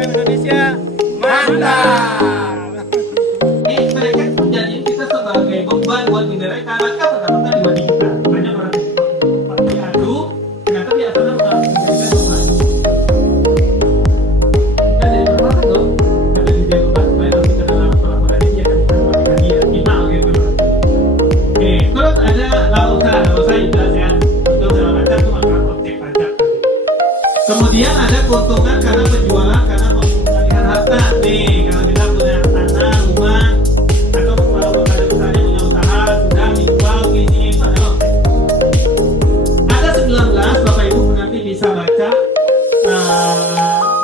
UMKM Indonesia mantap. Mereka itu jadiin kita sebagai beban buat menilai karena pendapatan dibanding kita. Banyak orang yang diadu, ternyata di atasnya menjadikan beban. Kita jadi berapa dong? Kita jadi beban supaya nanti ke dalam kolaborasi dia kan memberikan dia final gitu. Oke, terus ada lausa juga sehat untuk segala macam itu masalah objek pajak. Kemudian ada keuntungan karena penjualan karena pengalihan harta nih kalau kita punya tanah, rumah atau kalau ada misalnya punya usaha sudah dijual ini itu adalah objek. Ada 19 Bapak Ibu nanti bisa baca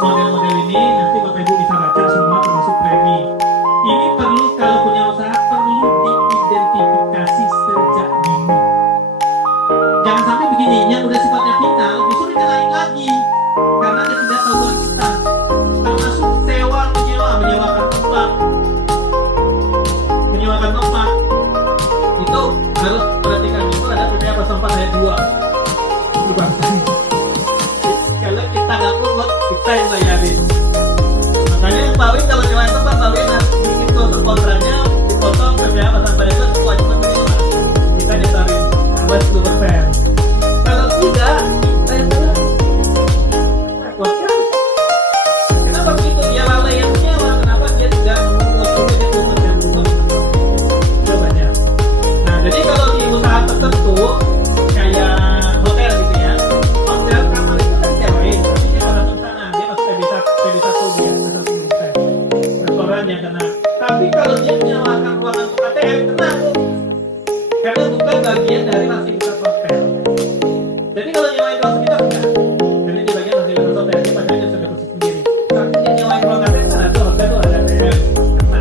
model-model ini nanti Bapak Ibu bisa baca semua termasuk premi. Ini perlu kalau punya usaha perlu diidentifikasi sejak dini. Jangan sampai begini yang udah sifatnya final justru dikenalin lagi karena ada tidak tahuan kita termasuk sewa menyewakan tempat itu harus perhatikan itu ada PPh pasal 4 ayat 2 kalau kita nggak pungut kita yang bayarin makanya yang bawin kalau nyewain tempat bawin bikin klausul kontranya dipotong PPh pasal 4 ayat 2 kewajiban menyewa kita nyetarin buat 10%. Kalau tidak kita yang kenapa begitu? Ya lalai yang nyewa, kenapa dia tidak mengungut itu banyak. Nah, jadi kalau di usaha tertentu kayak hotel gitu ya, hotel kamar itu kan disewain, tapi dia pada sana, dia masuk PB1 dia atau restoran yang kena. Tapi kalau dia menyewakan ruangan untuk ATM kena tuh, karena bukan bagian dari fasilitas hotel. Jadi kalau nyewain ruang kita enggak, karena di bagian fasilitas hotel dia pada dia sudah kursi sendiri. Tapi dia nyewain ruang ATM kan ada hotel tuh ada ATM, kena.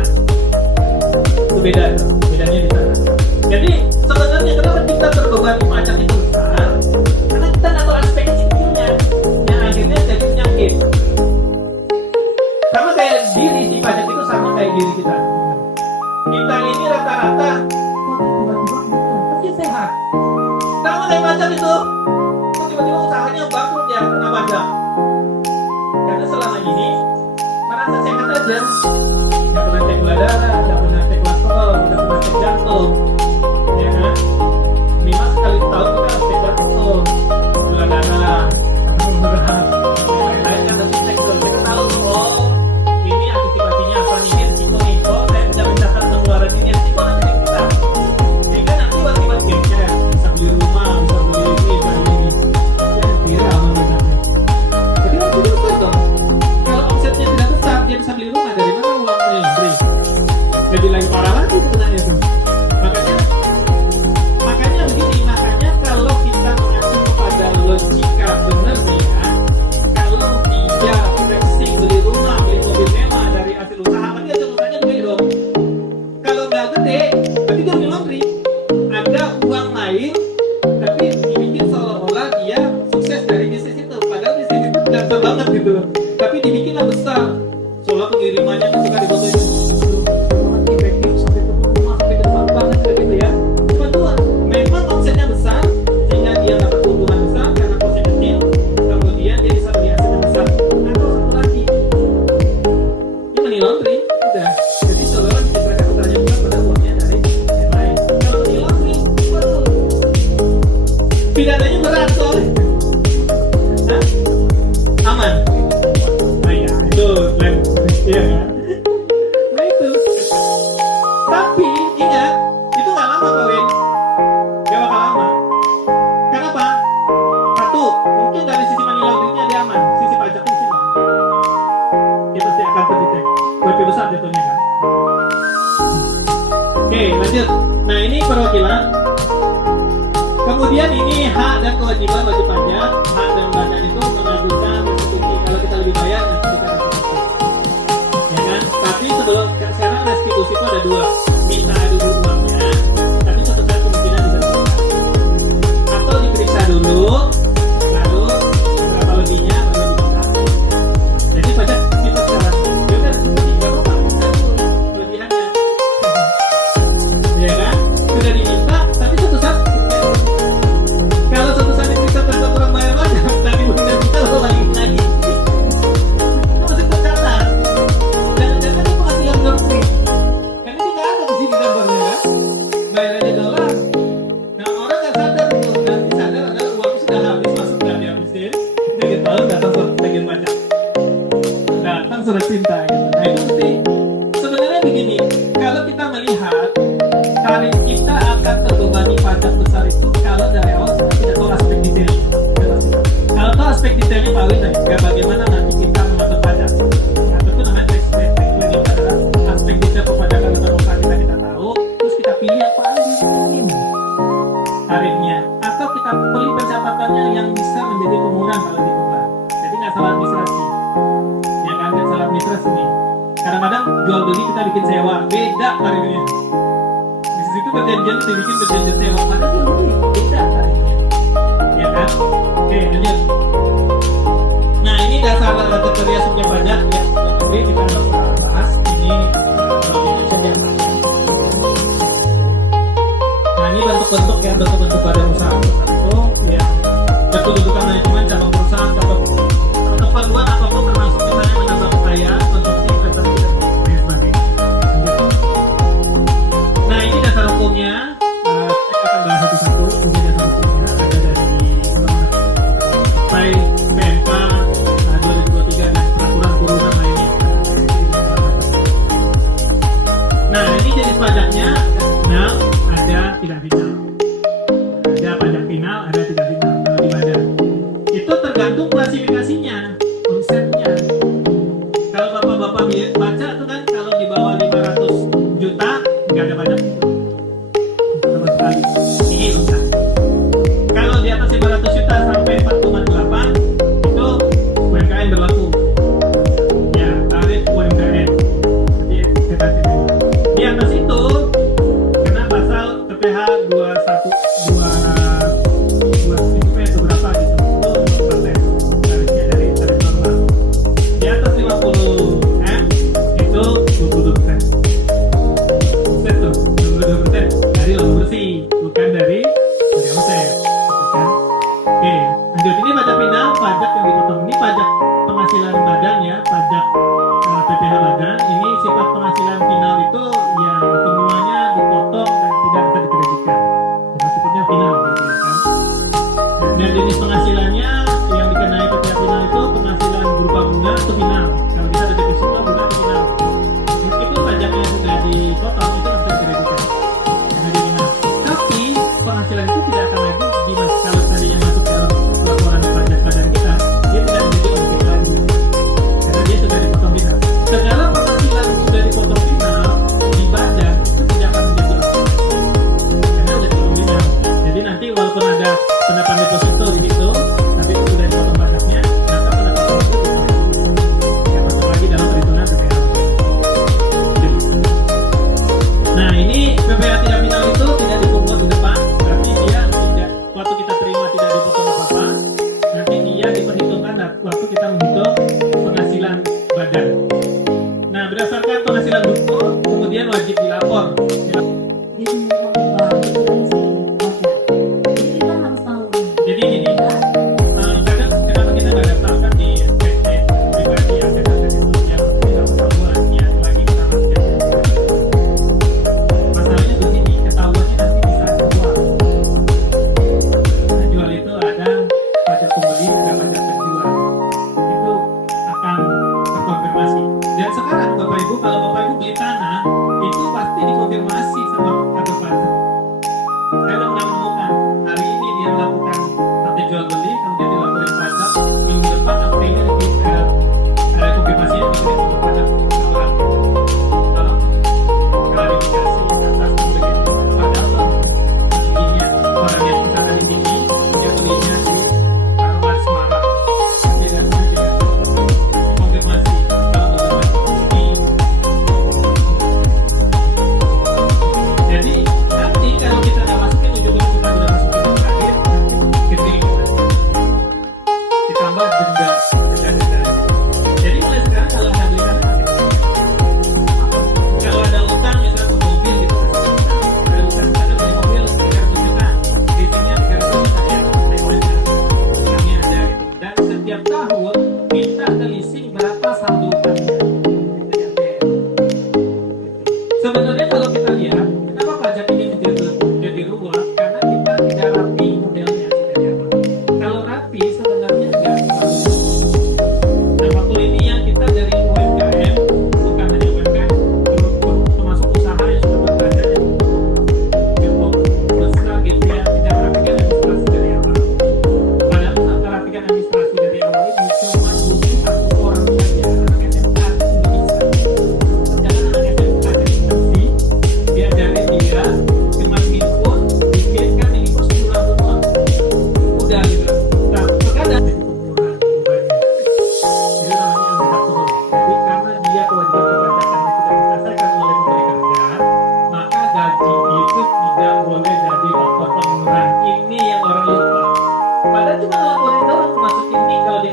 Itu beda, bedanya di sana. Jadi sebenarnya kenapa kita terbebani pajak itu besar? Karena kita nggak tahu aspek kecilnya, yang akhirnya jadi penyakit. Sama kayak diri di pajak itu sama kayak diri kita. Kita ini rata-rata tiba-tiba sehat. Sama kayak pajak itu. Tiba-tiba usahanya bangkrut ya kena pajak. Karena selama ini merasa sehat aja. Tidak pernah cek gula darah, tidak pernah cek kolesterol, tidak pernah cek jantung. Ya kan? Minimal sekali tahun kita harus cek jantung, gula darah, asam urat, dan lain-lain kan harus cek tuh. Kita tahu tuh, oh ini antisipasinya apa nih, ini risiko nih. Oh saya tidak mencatat pengeluaran ini, risiko nanti kita. Sehingga nanti buat game-nya bisa beli rumah, bisa beli ini, bisa beli ini. Ya kira aman. Jadi waktu itu dong. Kalau omsetnya tidak besar, dia bisa beli rumah dari mana uangnya? Lebih lagi parah lagi sebenarnya tuh. Makanya begini, makanya kalau kita mengacu kepada logika benar nih ya, kalau dia flexing beli rumah, beli mobil mewah dari hasil usaha, berarti hasil usahanya gede dong. Kalau nggak gede, berarti dia beli laundry. Ada uang lain, tapi dibikin seolah-olah dia sukses dari bisnis itu. Padahal bisnis itu tidak besar banget gitu loh. Tapi dibikinlah besar. Soalnya pengirimannya kan suka difotoin. Efektif sampai ke rumah, sampai ke depan banget gitu ya. Cuma dua, memang omsetnya besar, sehingga dia dapat keuntungan besar karena kosnya kecil. Kemudian dia bisa beli aset yang besar. Atau satu lagi, dia money laundry, udah. Jadi seolah-olah diceritakan utangnya bukan pada uangnya dari yang lain. Kalau money laundry, betul. Pidananya berat soalnya. Hah? Aman. Nah ya, itu klaim. Iya kan? Nah itu. Tapi ingat, itu nggak lama kawin. Gak bakal lama. Kenapa? Satu, mungkin dari sisi money laundry-nya dia aman, sisi pajaknya sih nggak. Dia pasti akan terdetek. WP besar jatuhnya kan. Oke, lanjut. Nah ini perwakilan. Kemudian ini hak dan kewajiban wajib pajak. Hak dan badan itu mengajukan restitusi. Kalau kita lebih bayar, nanti kita restitusi. Ya kan? Tapi sebelum sekarang restitusi itu ada dua. Minta dulu uangnya, tapi suatu saat kemungkinan bisa diperiksa. Atau diperiksa dulu, lalu berapa lebihnya baru diminta. Jadi pajak kita sekarang. Ya udah restitusi nggak apa-apa, minta dulu kelebihannya. Ya kan? Sudah diminta, tapi suatu saat kalau suatu saat diperiksa ternyata kurang bayar banyak, tadi benar kita lagi. Itu masih tercatat. aspek detailnya Pak Win tadi, ya bagaimana nanti kita mengatur pajak. Nah, tentu namanya tax planning itu adalah aspek detail perpajakan tata usaha kita tahu, terus kita pilih yang paling minim tarifnya, atau kita pilih pencatatannya yang bisa menjadi pemurah kalau diubah. Jadi nggak salah administrasi, ya kan, nggak salah administrasi nih. Kadang-kadang jual beli kita bikin sewa, beda tarifnya. Di situ perjanjian dibikin perjanjian sewa, padahal jual beli beda tarifnya, ya kan? Oke, lanjut. Nah, ini dasar kriteria subjek pajak yang nanti kita bahas. Ini saja. Nah, ini bentuk-bentuk ya, bentuk-bentuk badan usaha tertentu yang berkedudukan manajemen cabang perusahaan atau keperluan apapun termasuk misalnya menambah kekayaan, konsumsi, investasi dan sebagainya. Nah, ini dasar hukumnya. Saya akan bahas satu-satu. Ini dasar hukumnya ada dari PMK 2023 dan peraturan turunan lainnya. Nah, ini jenis pajaknya final, ada tidak final. Ada pajak final, ada tidak final. Kalau di badan itu tergantung klasifikasinya, konsepnya. Kalau bapak-bapak baca itu kan, kalau di bawah 500 juta nggak ada pajak sama sekali. Ini enggak. Kalau di atas 500 juta sampai 4,8 itu UMKM berlaku. Ya, tarif UMKM. Jadi kita di atas itu kena pasal PPh 21 itu berapa gitu. Itu persen tarifnya dari tarif normal. Di atas 50 M itu 22%. Buset tuh, 22% dari laba bersih, bukan dari omset. Oke, lanjut. Ini pajak final, pajak yang dipotong. Ini pajak penghasilan badan ya, pajak PPh badan. Ini sifat penghasilan final itu yang semuanya dipotong dan tidak bisa dikreditkan. Maksudnya final gitu ya kan. Dan jenis penghasilannya yang dikenai PPh final itu penghasilan berupa bunga atau final. Kalau kita ada deposito bunga atau final. Meskipun pajaknya sudah dipotong itu bisa dikreditkan. Karena di final. Tapi penghasilan itu tidak akan lagi kalau tadi yang masuk dalam laporan pajak badan kita, dia tidak menjadi objek lagi karena dia sudah dipotong final. Segala penghasilan sudah dipotong final di badan itu tidak akan menjadi objek karena sudah dipotong final. Jadi nanti walaupun ada pendapat deposito di situ, tapi itu sudah dipotong pajaknya, maka pendapatan itu tidak masuk lagi dalam perhitungan PPh. Nah, ini PPh tidak final itu tidak dipungut di depan, berarti dia tidak, waktu kita terima tidak dipotong apa-apa, nanti dia diperhitungkan waktu kita menghitung penghasilan badan. Nah, berdasarkan penghasilan bruto, kemudian wajib dilapor. Jadi gini, kadang kenapa kita nggak daftarkan di SPT pribadi aset-aset itu yang tidak ketahuan, ya lagi kita masuk. Masalahnya begini, ketahuannya nanti bisa keluar. Jual itu ada pajak pembeli, ada pajak penjual. Itu akan terkonfirmasi. Dan sekarang Bapak Ibu, kalau Bapak Ibu beli tanah, itu pasti dikonfirmasi sama kantor pajak. Saya udah pernah menemukan, hari ini dia melakukan akte jual beli, kemudian dilaporin pajak, minggu depan aktenya konfirmasinya dikirim ke pajak orang. Kalau klarifikasi atas pembelian padahal begininya orang yang misalkan di sini dia belinya di Taruman Semarang, tidak konfirmasi kalau konfirmasi ini. Jadi nanti kalau kita nggak masukin ujung-ujung kita udah masukin yang terakhir, gede ditambah denda. Jadi mulai sekarang kalau anda beli tanah, kalau ada utang misalnya ke mobil gitu, ada utang misalnya beli mobil 300 juta, di sini 300 juta ya, utangnya ada gitu. Dan setiap tahun kita ada leasing berapa saldo utangnya. Sebenarnya kalau kita lihat, kenapa pajak ini menjadi ruwet? Karena kita tidak rapi modelnya sebenarnya. Kalau rapi sebenarnya nggak terlalu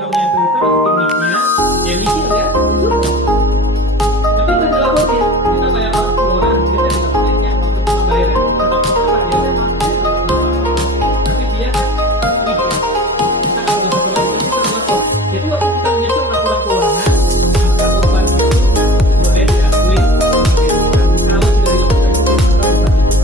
namanya PPP masukin mic-nya, ya mikir ya, cukup. Tapi nggak dilaporin, kita bayar orang 10 orang, kita dilaporinnya untuk membayarin tetap masalah, ya udah maksudnya tapi dia kan mikir, kita nggak usah sekolah itu kita lapor. Jadi waktu kita menyusun laporan keuangan, maka beban itu boleh diakui sebagai beban. Kalau tidak dilakukan itu maka beban itu akan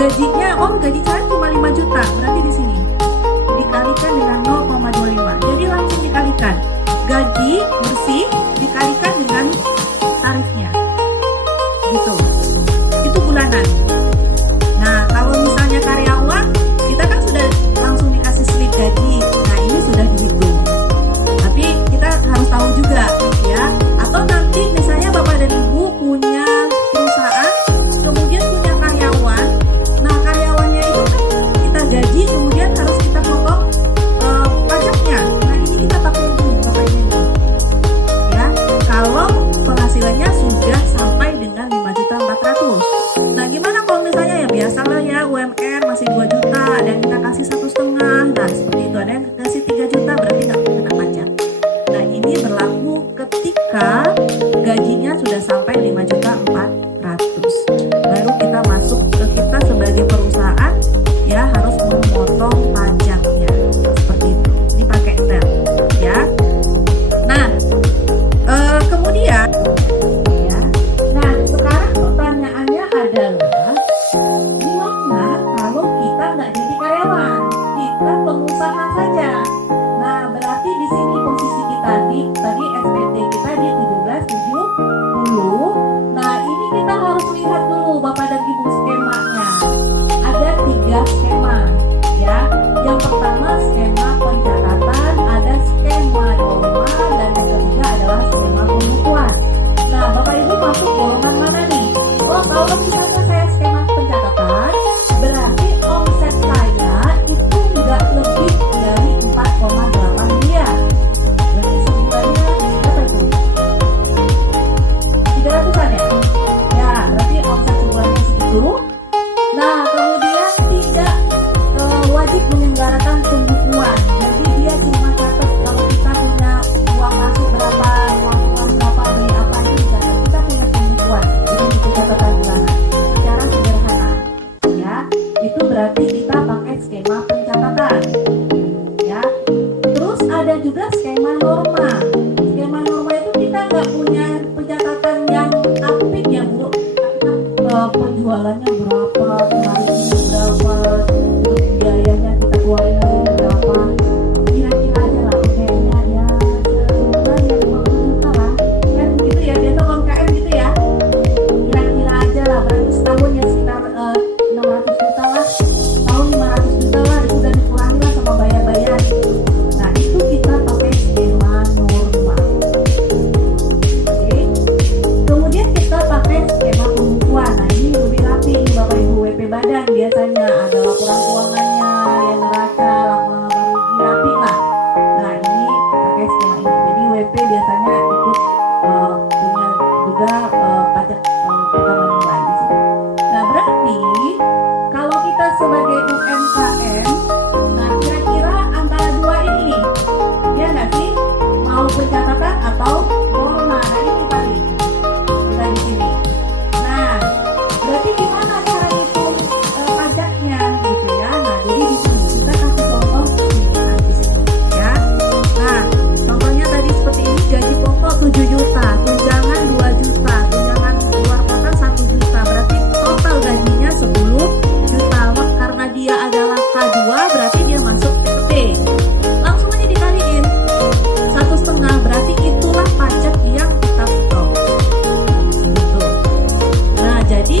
gajinya, gaji saya cuma 5 juta, berarti di sini dikalikan dengan 0,25, jadi langsung dikalikan gaji bersih dikalikan dengan tarifnya, gitu. Itu bulanan. Nah, kalau misalnya karyawan, kita kan sudah langsung dikasih slip gaji. Nah, ini sudah dihitung. Tapi kita harus tahu juga, ya. Atau nanti misalnya Bapak dan Ibu punya perusahaan, kemudian punya karyawan. Nah, karyawannya itu kan kita gaji, kemudian ada juga skema norma. Skema norma itu kita nggak punya pencatatan yang apik ya Bu. Penjualannya berapa, tarifnya berapa, terus biayanya kita keluarin lagi berapa. Kira-kira aja lah, kayaknya ya sebulan ya 50 juta lah. Kan gitu ya, biasa UMKM gitu ya. Kira-kira aja lah, berarti setahun ya sekitar 600 juta lah, setahun 500 juta lah, itu udah dikurangi lah sama bayar-bayar. Nah itu kita pakai skema norma. Oke. Kemudian kita pakai skema pembukuan. Nah ini lebih rapi nih Bapak Ibu. WP Badan biasanya ada laporan keuangannya, ya neraca, laporan laba rugi, rapi lah. Nah ini pakai skema ini. Jadi WP biasanya ikut punya juga pajak pertambahan nilai di sini. Nah berarti kalau kita sebagai UMKM, nah kira-kira antara dua ini nih, ya nggak sih? Mau pencatatan atau norma? Nah ini tadi kita di sini. Nah berarti gimana cara hitung pajaknya gitu ya? Nah jadi di sini kita kasih contoh di sini ya. Nah contohnya tadi seperti ini, gaji pokok 7 juta, tunjangan 2 juta, tunjangan luar kota 1 juta, berarti total gajinya 10 juta. Karena dia adalah K2 berarti dia masuk P. Langsung aja dikaliin 1,5, berarti itulah pajak yang kita setor. Gitu. Nah jadi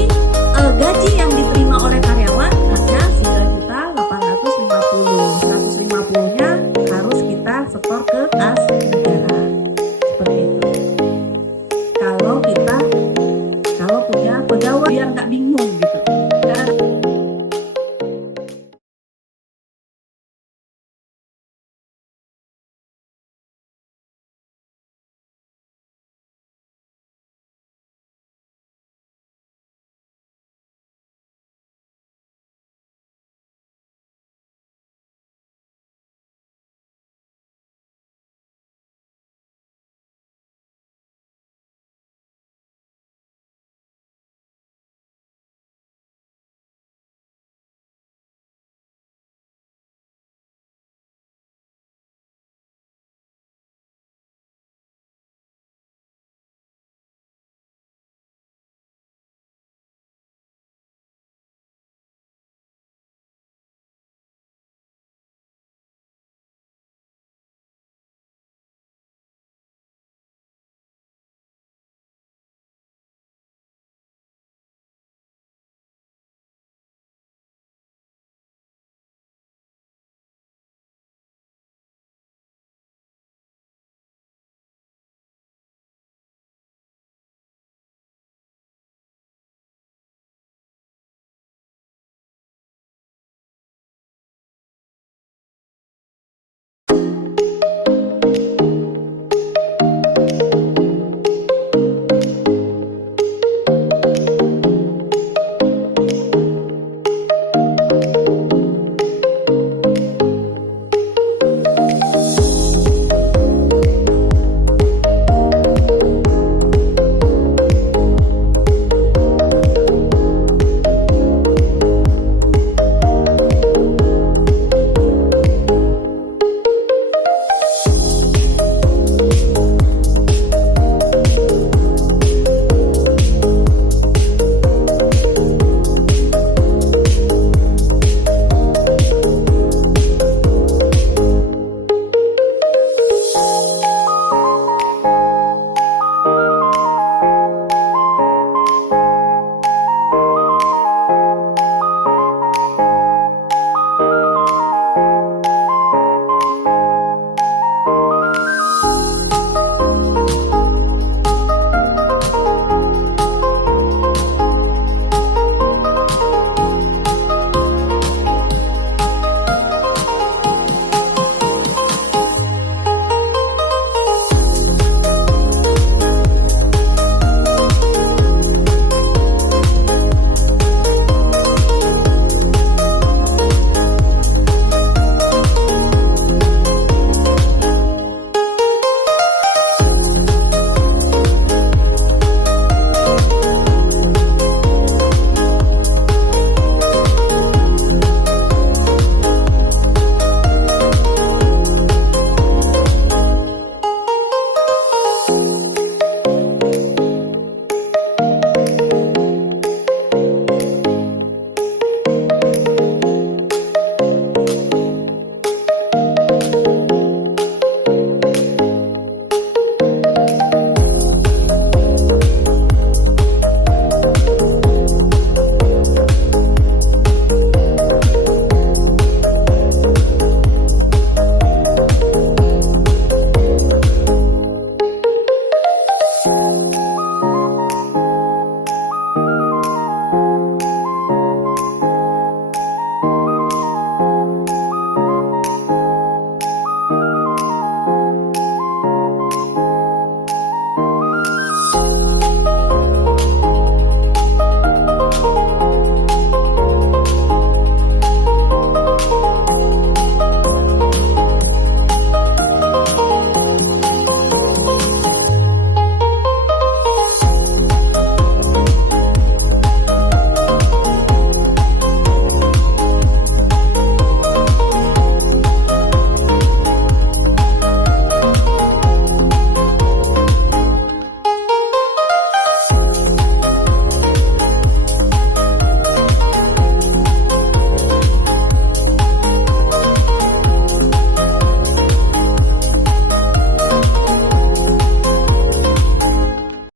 gaji yang diterima oleh karyawan hanya 9.850.000. 150-nya harus kita setor ke kas